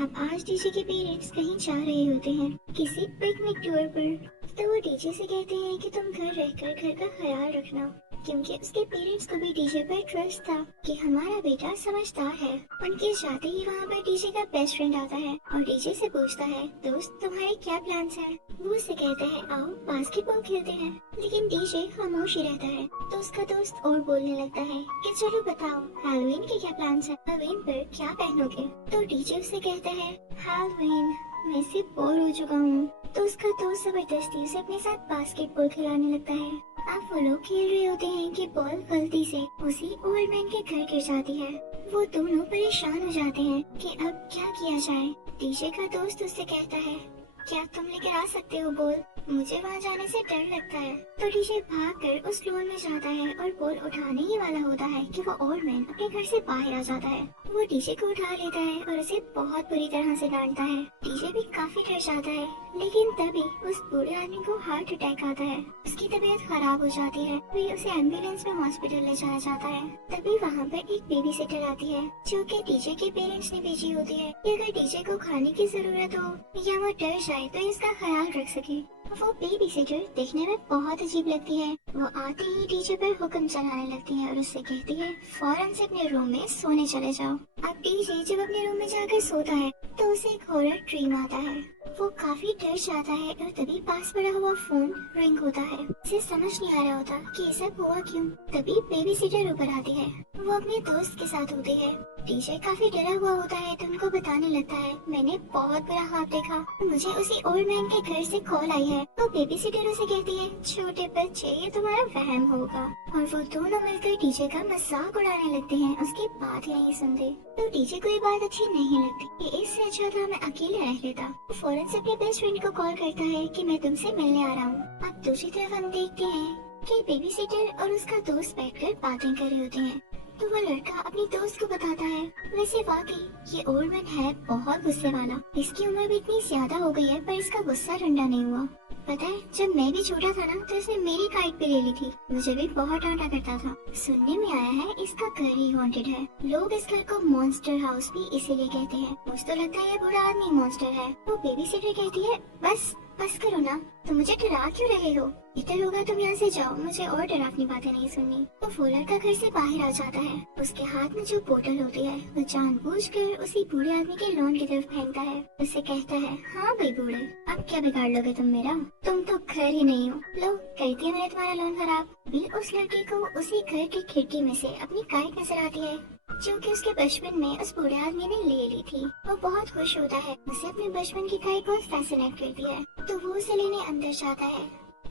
अब आज डीजे के पेरेंट्स कहीं जा रहे होते हैं किसी पिकनिक टूर पर, तो वो डीजे से कहते हैं कि तुम घर रहकर घर का ख्याल रखना, क्योंकि उसके पेरेंट्स को भी डीजे पर ट्रस्ट था कि हमारा बेटा समझदार है। उनके जाते ही वहाँ पर डीजे का बेस्ट फ्रेंड आता है और डीजे से पूछता है, दोस्त तुम्हारे क्या प्लान्स हैं? वो उससे कहता है, आओ बास्केटबॉल खेलते हैं। लेकिन डीजे खामोश ही रहता है, तो उसका दोस्त और बोलने लगता है कि चलो बताओ हैलोवीन के क्या प्लान्स हैं, हैलोवीन पर क्या पहनोगे? तो डीजे उससे कहता है, हैलोवीन मैं से बोर हो चुका हूँ। तो उसका दोस्त जबरदस्ती उसे अपने साथ बास्केटबॉल खिलाने लगता है। अब वो लोग खेल रहे होते हैं कि बॉल गलती से उसी ओल्ड मैन के घर गिर जाती है। वो दोनों परेशान हो जाते हैं कि अब क्या किया जाए। डीजे का दोस्त उससे कहता है, क्या तुम लेकर आ सकते हो बॉल? मुझे वहाँ जाने से डर लगता है। तो डीजे भागकर उस लोन में जाता है और बॉल उठाने ही वाला होता है कि वो ओल्ड मैन अपने घर से बाहर आ जाता है। वो डीजे को उठा लेता है और उसे बहुत बुरी तरह से डांटता है। डीजे भी काफी डर जाता है, लेकिन तभी उस बूढ़े आदमी को हार्ट अटैक आता है। उसकी तबीयत खराब हो जाती है, फिर उसे एम्बुलेंस में हॉस्पिटल ले जाया जाता है। तभी वहाँ पर एक बेबी सिटर आती है, जो कि डीजे के पेरेंट्स ने भेजी होती है कि अगर डीजे को खाने की जरूरत हो या वो डर जाए तो इसका ख्याल रख सके। वो बेबी सिटर देखने में बहुत अजीब लगती है। वो आते ही डीजे पर हुक्म चलाने लगती है और उससे कहती है, फौरन से अपने रूम में सोने चले जाओ। अब डीजे जब अपने रूम में जाकर सोता है तो उसे एक हॉरर ड्रीम आता है। वो काफी डर जाता है और तभी पास पड़ा हुआ फोन रिंग होता है। उसे समझ नहीं आ रहा होता कि ये सब हुआ क्यों। तभी बेबी सिटर ऊपर आती है। वो अपने दोस्त के साथ होती है। डीजे काफी डरा हुआ होता है तो उनको बताने लगता है, मैंने बहुत बुरा ख्वाब देखा, मुझे उसी ओल्ड मैन के घर से कॉल आई है। तो बेबी सिटर उसे कहती है, छोटे बच्चे ये तुम्हारा वहम होगा। और वो दोनों मिलकर डीजे का मजाक उड़ाने लगते हैं, उसकी बात ही नहीं सुनते। तो डीजे को ये बात अच्छी नहीं लगती कि इससे अच्छा था मैं अकेले रह लेता। वो फौरन से अपने बेस्ट फ्रेंड को कॉल करता है कि मैं तुमसे मिलने आ रहा हूँ। अब दूसरी तरफ हम देखते हैं कि बेबी सिटर और उसका दोस्त बैठकर बातें कर रहे होते हैं। तो वो लड़का अपनी दोस्त को बताता है, वैसे वाकई ये ओल्ड मैन है बहुत गुस्से वाला। इसकी उम्र भी इतनी ज्यादा हो गई है पर इसका गुस्सा ठंडा नहीं हुआ। पता है जब मैं भी छोटा था ना तो इसने मेरी काइट भी ले ली थी, मुझे भी बहुत डांटा करता था। सुनने में आया है इसका घर ही हॉन्टेड है। लोग इस घर को मॉन्स्टर हाउस भी इसीलिए कहते हैं। मुझे तो लगता है ये बुरा आदमी मॉन्स्टर है। वो बेबी सिटर कहती है, बस बस करो ना, तुम मुझे डरा क्यों रहे हो? इतना होगा तुम यहाँ से जाओ, मुझे और डरावनी बातें नहीं सुननी। तो वो लड़का घर से बाहर आ जाता है। उसके हाथ में जो बोतल होती है वो जानबूझकर उसी बूढ़े आदमी के लॉन की तरफ फेंकता है। उससे कहता है, हाँ भाई बूढ़े, अब क्या बिगाड़ लोगे तुम मेरा? तुम तो घर ही नहीं हो, लो कर दिया मैंने तुम्हारा लॉन खराब। भी उस लड़के को उसी घर की खिड़की में से अपनी काइट नजर आती है, जो कि उसके बचपन में उस बूढ़े आदमी ने ले ली थी। वो बहुत खुश होता है, उसे अपने बचपन की काइट बहुत फैसिनेट करती है। तो वो उसे लेने अंदर जाता है,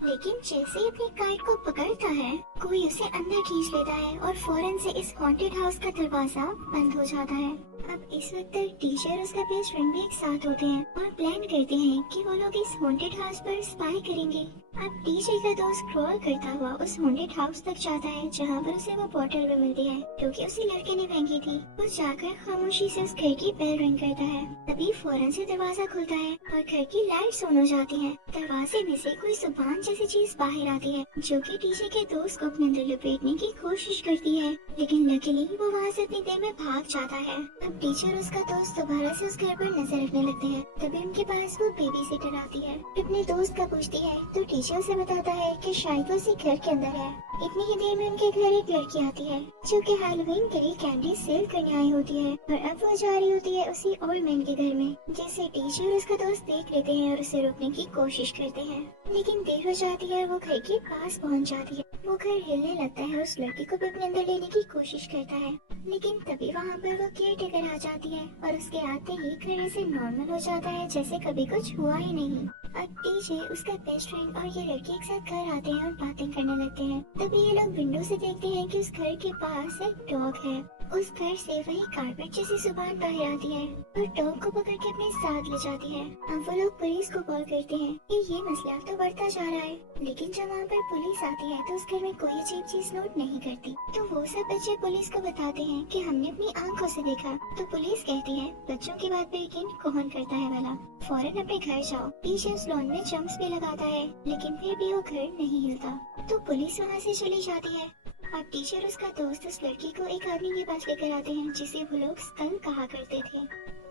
लेकिन जैसे ही अपनी काइट को पकड़ता है कोई उसे अंदर खींच लेता है और फौरन से इस हॉन्टेड हाउस का दरवाजा बंद हो जाता है। अब इस वक्त डीजे और उसका बेस्ट फ्रेंड भी एक साथ होते हैं और प्लान करते हैं कि वो लोग इस हॉन्टेड हाउस पर स्पाई करेंगे। अब डीजे का दोस्त क्रॉल करता हुआ उस हॉन्टेड हाउस तक जाता है जहाँ पर उसे वो बोतल भी मिलती है क्योंकि उसी लड़के ने फेंकी थी। वो जाकर खामोशी से उस घर की बेल रिंग करता है। तभी फौरन से दरवाजा खुलता है और घर की लाइट्स ऑन हो जाती है। दरवाजे में से कोई जुबान जैसी चीज बाहर आती है जो कि डीजे के दोस्त को अपने अंदर लपेटने की कोशिश करती है, लेकिन लकीली वो वहाँ से इतनी देर में भाग जाता है। अब डीजे और उसका दोस्त दोबारा से उस घर पर नजर रखने लगते हैं। तभी उनके पास वो बेबी सिटर आती है, अपने दोस्त का पूछती है तो डीजे उसे बताता है कि शायद वो उसी घर के अंदर है। इतनी ही देर में उनके घर एक लड़की आती है जो कि हैलोवीन के लिए कैंडी सेल करने आई होती है और अब वो जा रही होती है उसी ओल्ड मैन के घर में। जैसे डीजे और उसका दोस्त देख लेते हैं और उसे रोकने की कोशिश करते हैं, लेकिन देर हो जाती है। वो घर के पास पहुंच जाती है। वो घर हिलने लगता है, उस लड़की को भी अपने अंदर लेने की कोशिश करता है, लेकिन तभी वहाँ पर वो केयर टेकर आ जाती है और उसके आते ही घर ऐसे नॉर्मल हो जाता है जैसे कभी कुछ हुआ ही नहीं। अब डीजे, उसका बेस्ट फ्रेंड और ये लड़की एक साथ घर आते हैं और बातें करने लगते हैं। तभी ये लोग विंडो से देखते हैं कि उस घर के पास एक डॉग है। उस घर से वही कारपेट जैसी जुबान बाहर आती है और डॉग को पकड़ के अपने साथ ले जाती है। अब वो लोग पुलिस को कॉल करते हैं कि ये मसला तो बढ़ता जा रहा है, लेकिन जब वहाँ पर पुलिस आती है तो उस घर में कोई अजीब चीज नोट नहीं करती। तो वो सब बच्चे पुलिस को बताते हैं कि हमने अपनी आंखों से देखा। तो पुलिस कहती है, बच्चों की बात पे यकीन कौन करता है भला, फौरन अपने घर जाओ। पीछे उस लॉन में जंप्स भी लगाता है, लेकिन फिर भी वो घर नहीं हिलता। तो पुलिस वहाँ से चली जाती है। अब टीचर और उसका दोस्त उस लड़की को एक आदमी के पास लेकर आते हैं जिसे वो लोग स्कल कहा करते थे।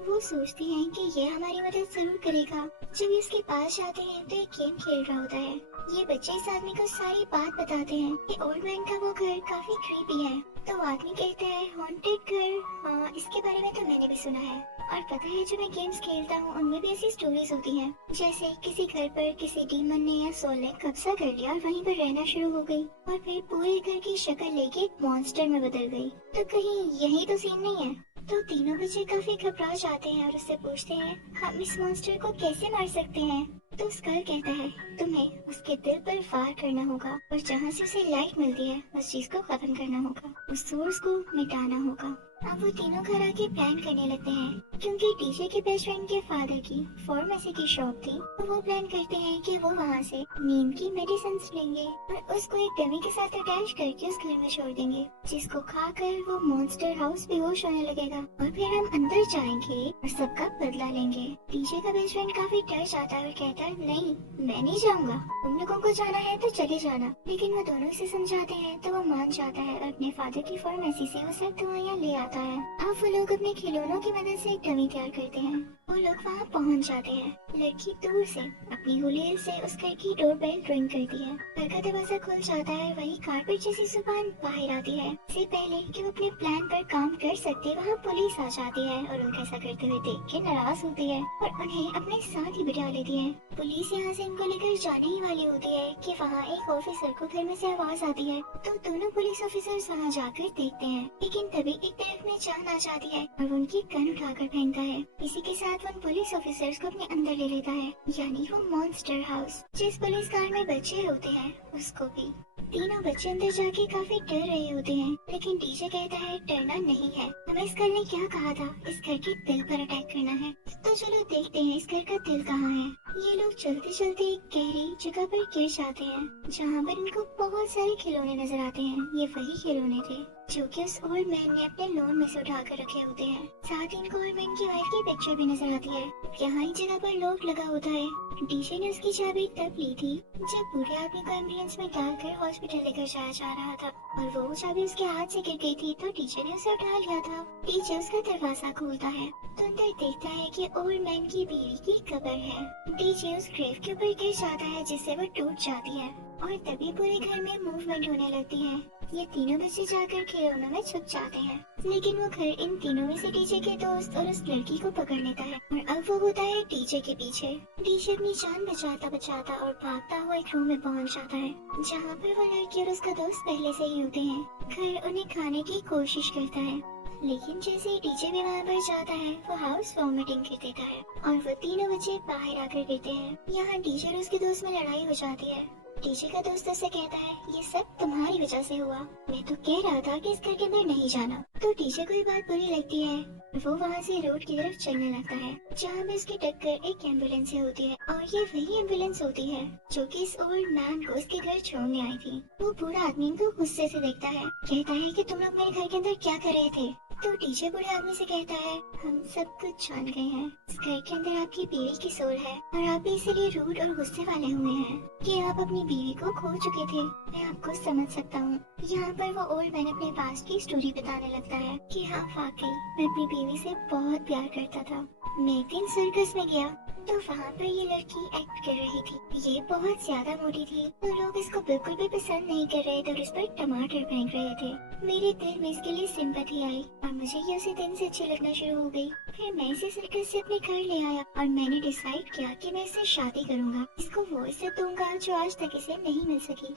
वो सोचते हैं कि ये हमारी मदद जरूर करेगा। जब ये उसके पास जाते हैं तो एक गेम खेल रहा होता है। ये बच्चे इस आदमी को सारी बात बताते हैं कि ओल्ड मैन का वो घर काफी क्रीपी है। तो वो आदमी कहता है हॉन्टेड घर, हाँ इसके बारे में तो मैंने भी सुना है। और पता है जो मैं गेम्स खेलता हूँ उनमें भी ऐसी स्टोरीज होती हैं, जैसे किसी घर पर किसी डीमन ने या सोल ने कब्जा कर लिया और वहीं पर रहना शुरू हो गई और फिर पूरे घर की शक्ल लेके एक मॉन्स्टर में बदल गई। तो कहीं यही तो सीन नहीं है? तो तीनों बच्चे काफी घबरा जाते हैं और उससे पूछते हैं हम इस मॉन्स्टर को कैसे मार सकते हैं। तो स्कल कहता है तुम्हें उसके दिल पर वार करना होगा और जहाँ से उसे लाइट मिलती है उस चीज को खत्म करना होगा, उस सोर्स को मिटाना होगा। अब वो तीनों घर आके प्लान करने लगते हैं, क्योंकि डीजे के बेस्ट फ्रेंड के फादर की फार्मेसी की शॉप थी। तो वो प्लान करते हैं कि वो वहाँ से नींद की मेडिसिन लेंगे और उसको एक डमी के साथ अटैच करके उस घर में छोड़ देंगे, जिसको खाकर वो मॉन्स्टर हाउस बेहोश होने लगेगा और फिर हम अंदर जाएंगे और सबका बदला लेंगे। डीजे का बेस्ट फ्रेंड काफी डर जाता है और कहता है नहीं मैं नहीं जाऊंगा, तुम लोगों को जाना है तो चले जाना। लेकिन वो दोनों से समझाते हैं तो वो मान जाता है और अपने फादर की फार्मेसी से वो सब दवाइयाँ ले आता है। अब वो लोग अपने खिलौनों की मदद से एक डमी तैयार करते हैं। वो लोग वहाँ पहुँच जाते हैं। लड़की दूर से अपनी हुलियल से उस घर की डोरबेल रिंग करती है। घर का दरवाजा खुल जाता है, वही कारपेट जैसी जुबान बाहर आती है। इससे पहले कि वो अपने प्लान पर काम कर सकते वहाँ पुलिस आ जाती है और उनको ऐसा करते हुए देख के नाराज होती है और उन्हें अपने साथ ही बिठा लेती है। पुलिस यहाँ से इनको लेकर जाने ही वाली होती है कि वहाँ एक ऑफिसर को घर में से आवाज आती है। तो दोनों पुलिस ऑफिसर्स वहाँ जाकर देखते हैं, लेकिन तभी एक तरफ में जान आ जाती है और उनकी गन उठाकर फेंकता है। इसी के साथ उन पुलिस ऑफिसर्स को अपने अंदर ले लेता है, यानी वो मॉन्स्टर हाउस। जिस पुलिस कार में बच्चे होते हैं उसको भी। तीनों बच्चे अंदर जाके काफी डर रहे होते हैं, लेकिन डीजे कहता है डरना नहीं है, हमें इस घर ने क्या कहा था, इस घर के दिल पर अटैक करना है। तो चलो देखते हैं इस घर का दिल कहाँ है। ये लोग चलते चलते एक गहरी जगह पर गिर जाते हैं, जहाँ पर इनको बहुत सारे खिलौने नजर आते हैं। ये वही खिलौने थे जो कि उस ओल्ड मैन ने अपने लोन में से उठा कर रखे होते हैं। साथ ही इनको ओल्ड मैन की वाइफ की पिक्चर भी नजर आती है। यहाँ ही जगह पर लॉक लगा होता है। डीजे ने उसकी चाबी तब ली थी जब बूढ़े आदमी को एम्बुलेंस में डालकर हॉस्पिटल लेकर जाया जा रहा था और वो चाबी उसके हाथ से गिर गई थी, तो डीजे ने उसे उठा लिया था। डीजे उसका दरवाजा खोलता है तो अंदर देखता है कि ओल्ड मैन की बीवी की कब्र है। डीजे उस ग्रेव के ऊपर गिर जाता है जिससे वो टूट जाती है और तभी पूरे घर में मूवमेंट होने लगती है। ये तीनों बच्चे जाकर खिलौनों में छुप जाते हैं, लेकिन वो घर इन तीनों में से डीजे के दोस्त और उस लड़की को पकड़ लेता है और अब वो होता है डीजे के पीछे। डीजे अपनी जान बचाता बचाता और भागता हुआ एक रूम में पहुंच जाता है, जहाँ पर वो लड़की और उसका दोस्त पहले से ही होते हैं। घर उन्हें खाने की कोशिश करता है, लेकिन जैसे ही डीजे भी वहाँ पर जाता है वो हाउस वॉमिटिंग कर देता है और वो तीनों बच्चे बाहर आकर गिरते हैं। यहाँ डीजे और उसके दोस्त में लड़ाई हो जाती है। डीजे का दोस्त उससे कहता है ये सब तुम्हारी वजह से हुआ, मैं तो कह रहा था कि इस घर के अंदर नहीं जाना। तो डीजे को ये बात बुरी लगती है, वो वहाँ से रोड की तरफ चलने लगता है, जहाँ में उसकी टक्कर एक एम्बुलेंस से होती है और ये वही एम्बुलेंस होती है जो कि इस ओल्ड मैन को उसके घर छोड़ने आई थी। वो बूढ़ा आदमी को गुस्से से देखता है, कहता है कि तुम लोग मेरे घर के अंदर क्या कर रहे थे। तो डीजे बूढ़े आदमी से कहता है हम सब कुछ जान गए हैं, इस घर के अंदर आपकी बीवी की सोल है और आप भी इसीलिए रूड और गुस्से वाले हुए हैं कि आप अपनी बीवी को खो चुके थे। मैं आपको समझ सकता हूँ। यहाँ पर वो ओल्ड मैन अपने पास्ट की स्टोरी बताने लगता है कि हाँ वाकई मैं अपनी बीवी से बहुत प्यार करता था। मैं एक दिन सर्कस में गया तो वहाँ पर ये लड़की एक्ट कर रही थी। ये बहुत ज्यादा मोटी थी तो लोग इसको बिल्कुल भी पसंद नहीं कर रहे थे और इस पर टमाटर फेंक रहे थे। मेरे दिल में इसके लिए सिंपैथी आई और मुझे ये उसी दिन से अच्छी लगना शुरू हो गई। फिर मैं इसे सर्कस से अपने घर ले आया और मैंने डिसाइड किया कि मैं इससे शादी करूंगा, इसको वो इज्जत दूंगा जो आज तक इसे नहीं मिल सकी।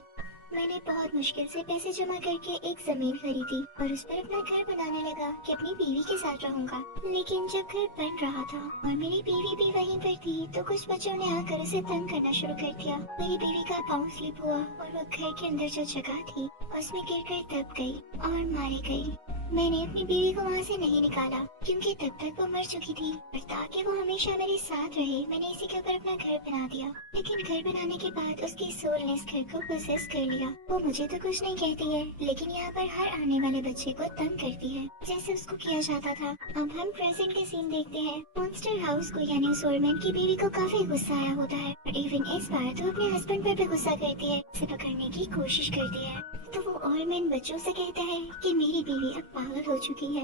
मैंने बहुत मुश्किल से पैसे जमा करके एक जमीन खरीदी और उस पर अपना घर बनाने लगा कि अपनी बीवी के साथ रहूंगा। लेकिन जब घर बन रहा था और मेरी बीवी भी वहीं पर थी तो कुछ बच्चों ने आकर उसे तंग करना शुरू कर दिया। मेरी बीवी का पाँव स्लिप हुआ और वो घर के अंदर जो जगह थी उसमें गिरकर दब गई और मारी गई। मैंने अपनी बीवी को वहाँ से नहीं निकाला क्योंकि तब तक वो मर चुकी थी और ताकि वो हमेशा मेरे साथ रहे मैंने इसी के ऊपर अपना घर बना दिया। लेकिन घर बनाने के बाद उसकी सोल ने इस घर को पोसेस कर लिया। वो मुझे तो कुछ नहीं कहती है, लेकिन यहाँ पर हर आने वाले बच्चे को तंग करती है जैसे उसको किया जाता था। अब हम प्रेजेंट के सीन देखते हैं। मॉन्स्टर हाउस को यानी उस ओल्ड मैन की बीवी को काफी गुस्सा आया होता है और इवन इस बार तो अपने हस्बैंड पर भी गुस्सा करती है, उसे पकड़ने की कोशिश करती है। तो वो ओल्डमैन बच्चों से कहता है कि मेरी बीवी अब पागल हो चुकी है,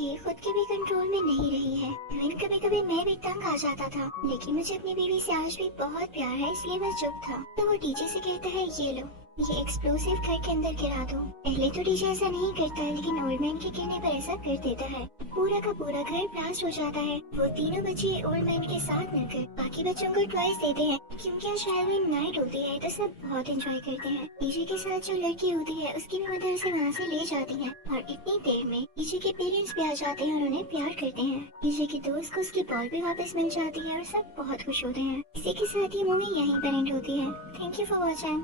ये खुद के भी कंट्रोल में नहीं रही है। इवन कभी कभी मैं भी तंग आ जाता था, लेकिन मुझे अपनी बीवी से आज भी बहुत प्यार है, इसलिए मैं चुप था। तो वो डीजे से कहता है ये लो, ये एक्सप्लोसिव घर के अंदर गिरा दो। पहले तो डीजे ऐसा नहीं करता, लेकिन ओल्डमैन के कहने पर ऐसा कर देता है। पूरा का पूरा घर ब्लास्ट हो जाता है। वो तीनों बच्चे ओल्डमैन के साथ मिलकर बाकी बच्चों को टॉयज देते हैं, क्योंकि आज हैलोवीन नाइट होती है, तो सब बहुत एंजॉय करते हैं। डीजे के साथ जो लड़की होती है उसकी भी मदर उसे वहाँ से ले जाती है, और इतनी देर में डीजे के पेरेंट्स भी आ जाते हैं और उन्हें प्यार करते हैं। डीजे की दोस्त को उसकी बॉल भी वापस मिल जाती है और सब बहुत खुश होते हैं। इसी के साथ ये मूवी यहीं पर एंड होती है। Thank you for watching.